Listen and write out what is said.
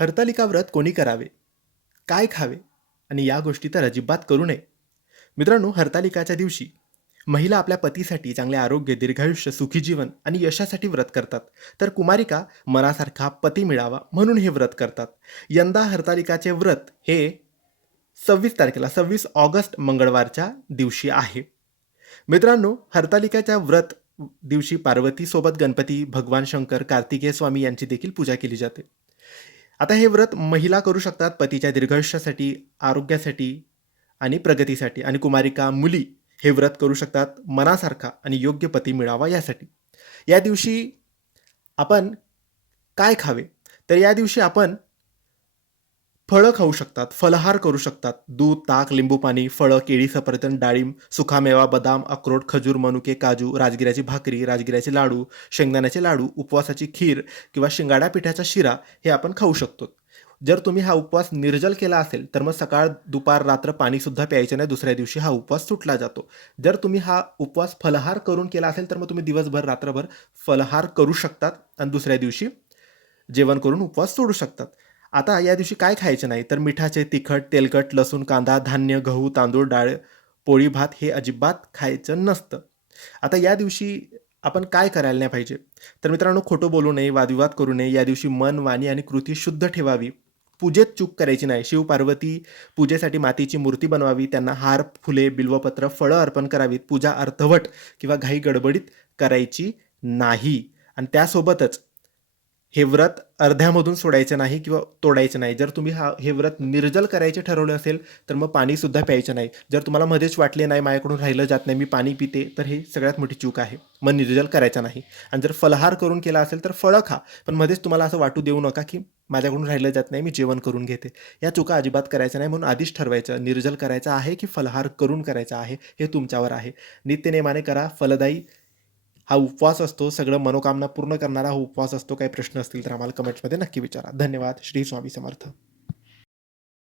हरतालिका व्रत कोणी करावे? काय खावे? आणि या गोष्टी तर अजिबात करू नये. मित्रांनो हरतालिकाच्या दिवशी महिला आपल्या पतीसाठी चांगले आरोग्य दीर्घायुष्य सुखी जीवन आणि यशासाठी व्रत करतात. तर कुमारिका मनासारखा पती मिळावा म्हणून हे व्रत करतात. यंदा हरतालिकाचे व्रत हे सव्वीस तारखेला सव्वीस ऑगस्ट मंगळवारच्या दिवशी आहे. मित्रांनो हरतालिकाच्या व्रत दिवशी पार्वतीसोबत गणपती भगवान शंकर कार्तिकेय स्वामी यांची देखील पूजा केली जाते. आता हे व्रत महिला करू शकतात पतीच्या दीर्घायुष्यासाठी आरोग्यासाठी आणि प्रगतीसाठी. आणि कुमारिका मुली हे व्रत करू शकतात मनासारखा आणि योग्य पती मिळावा यासाठी. या दिवशी आपण काय खावे? तर या दिवशी आपण फळं खाऊ शकतात फलहार करू शकतात. दूध ताक लिंबू पाणी फळं केळी सफरचंद डाळिंब सुखामेवा बदाम अक्रोड खजूर मनुके काजू राजगिऱ्याची भाकरी राजगिऱ्याचे लाडू शेंगदाण्याचे लाडू उपवासाची खीर किंवा शिंगाडा पिठाचा शिरा हे आपण खाऊ शकतो. जर तुम्ही हा उपवास निर्जल केला असेल तर मग सकाळ दुपार रात्र पाणीसुद्धा प्यायचे नाही दुसऱ्या दिवशी हा उपवास सुटला जातो. जर तुम्ही हा उपवास फलहार करून केला असेल तर मग तुम्ही दिवसभर रात्रभर फलहार करू शकतात आणि दुसऱ्या दिवशी जेवण करून उपवास सोडू शकतात. आता या दिवशी काय खायचे नाही तर मिठाचे तिखट तेलकट लसूण कांदा धान्य गहू तांदूळ डाळ पोळी भात हे अजिबात खायचं नसतं. आता या दिवशी आपण काय करायला नाही पाहिजे? तर मित्रांनो खोटं बोलू नये वादविवाद करू नये. या दिवशी मन वाणी आणि कृती शुद्ध ठेवावी. पूजेत चूक करायची नाही. शिव पार्वती पूजेसाठी मातीची मूर्ती बनवावी. त्यांना हार फुले बिल्वपत्र फळं अर्पण करावीत. पूजा अर्धवट किंवा घाई गडबडीत करायची नाही. आणि त्यासोबतच हे व्रत अर्ध्यामधून सोडायचं नाही किंवा तोडायचं नाही. जर तुम्ही हा हे व्रत निर्जल करायचे ठरवले असेल तर मग पाणीसुद्धा प्यायचं नाही. जर तुम्हाला मध्येच वाटले नाही माझ्याकडून राहिलं जात नाही मी पाणी पिते तर हे सगळ्यात मोठी चूक आहे. मग निर्जल करायचं नाही. आणि जर फलहार करून केला असेल तर फळं खा. पण मध्येच तुम्हाला असं वाटू देऊ नका की माझ्याकडून राहिलं जात नाही मी जेवण करून घेते. या चुका अजिबात करायच्या नाही म्हणून आधीच ठरवायचं. निर्जल करायचं आहे की फलहार करून करायचा आहे हे तुमच्यावर आहे. नित्यनेमाने करा फलदायी हा उपवास असतो सगळं मनोकामना पूर्ण करणारा हा उपवास असतो. काही प्रश्न असतील तर आम्हाला कमेंट्समध्ये नक्की विचारा. धन्यवाद. श्री स्वामी समर्थ.